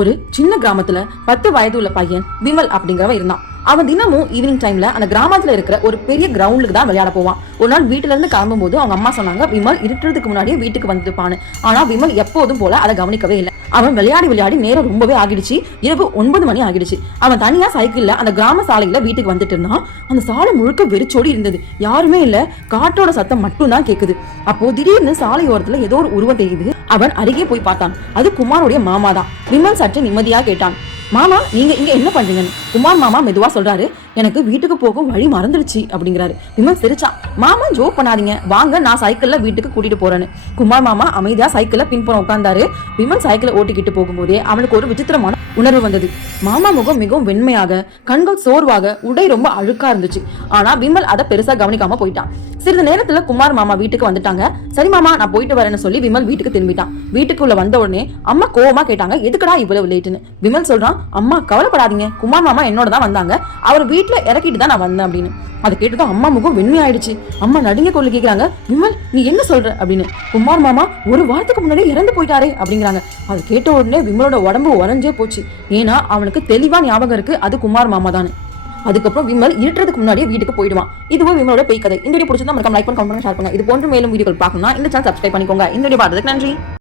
ஒரு சின்ன கிராமத்துல 10 வயது உள்ள பையன் விமல் அப்படிங்கிறவன் இருந்தான். அவன் தினமும் ஈவினிங் டைம்ல அந்த கிராமத்துல இருக்கிற ஒரு பெரிய கிரவுண்டுக்கு தான் விளையாட போவான். ஒரு நாள் வீட்டுல இருந்து கிளம்பும் போது அவங்க அம்மா சொன்னாங்க விமல் இருட்டுறதுக்கு முன்னாடியே வீட்டுக்கு வந்துருப்பான்னு. ஆனா விமல் எப்போதும் போல அதை கவனிக்கவே இல்லை. அவன் விளையாடி நேரம் ரொம்பவே ஆகிடுச்சு. இரவு 9 மணி ஆகிடுச்சு. அவன் தனியா சைக்கிள்ல அந்த கிராம சாலையில வீட்டுக்கு வந்துட்டு இருந்தான். அந்த சாலை முழுக்க வெறிச்சோடி இருந்தது. யாருமே இல்ல, காட்டோட சத்தம் மட்டும் தான் கேக்குது. அப்போ திடீர்னு சாலையோரத்துல ஏதோ ஒரு உருவம் தெரியுது. அவன் அருகே போய் பார்த்தான். அது குமாரோடைய மாமா தான். விமல் சற்று நிம்மதியா கேட்டான், மாமா நீங்க இங்க என்ன பண்றீங்கன்னு. குமார் மாமா மெதுவா சொல்றாரு, எனக்கு வீட்டுக்கு போகும் வழி மறந்துடுச்சு அப்படிங்கிறாரு. விமல் சிரிச்சான். மாமா ஜோக் பண்ணாதீங்க, வாங்க நான் சைக்கிள்ல வீட்டுக்கு கூட்டிட்டு போறேன்னு. குமார் மாமா அமைதியா சைக்கிள்ல பின்புறம் உட்கார்ந்தாரு. விமல் சைக்கிளை ஓட்டிக்கிட்டு போகும்போதே அவனுக்கு ஒரு விசித்திரமான உணர்வு வந்தது. மாமா முகம் மிகவும் வெண்மையாக, கண்கள் சோர்வாக, உடை ரொம்ப அழுக்கா இருந்துச்சு. ஆனா விமல் அதை பெருசா கவனிக்காம போயிட்டான். சிறிது நேரத்துல குமார் மாமா வீட்டுக்கு வந்துட்டாங்க. சரி மாமா நான் போயிட்டு வரேன்னு சொல்லி விமல் வீட்டுக்கு திரும்பிட்டான். வீட்டுக்குள்ள வந்த உடனே அம்மா கோவமா கேட்டாங்க, எதுக்குடா இவ்வளவு லேட்டுன்னு. விமல் சொல்றான், அம்மா கவலைப்படாதீங்க, குமார் மாமா என்னோட தான் வந்தாங்க, அவர் வீட்டுல இறக்கிட்டு தான் நான் வந்தேன் அப்படின்னு. அதை கேட்டுதான் அம்மா முகம் வெண்மையாயிடுச்சு. அம்மா நடுங்க கொள்ளு கேக்குறாங்க, விமல் நீ என்ன சொல்ற அப்படின்னு. குமார் மாமா ஒரு வாரத்துக்கு முன்னாடி இறந்து போயிட்டாரே அப்படிங்கிறாங்க. அதை கேட்ட உடனே விமலோட உடம்பு உறைஞ்சே போச்சு. ஏன்னா அவனுக்கு தெளிவா ஞாபகம் இருக்கு அது குமார் மாமா தானே. அதுக்கப்புறம் விமல் இருட்டுறதுக்கு முன்னாடியே வீட்டுக்கு போயிடுவான். இதுவும் விமலோட பேய் கதை. இந்த வீடியோ பிடிச்சிருந்தா மறக்காம லைக் பண்ணி கமெண்ட் பண்ணி ஷேர் பண்ணுங்க. இது போன்ற மேலும் வீடியோக்கள் பார்க்கணும்னா இந்த சேனல் சப்ஸ்கிரைப் பண்ணிக்கோங்க. இந்த வீடியோ பார்த்ததுக்கு நன்றி.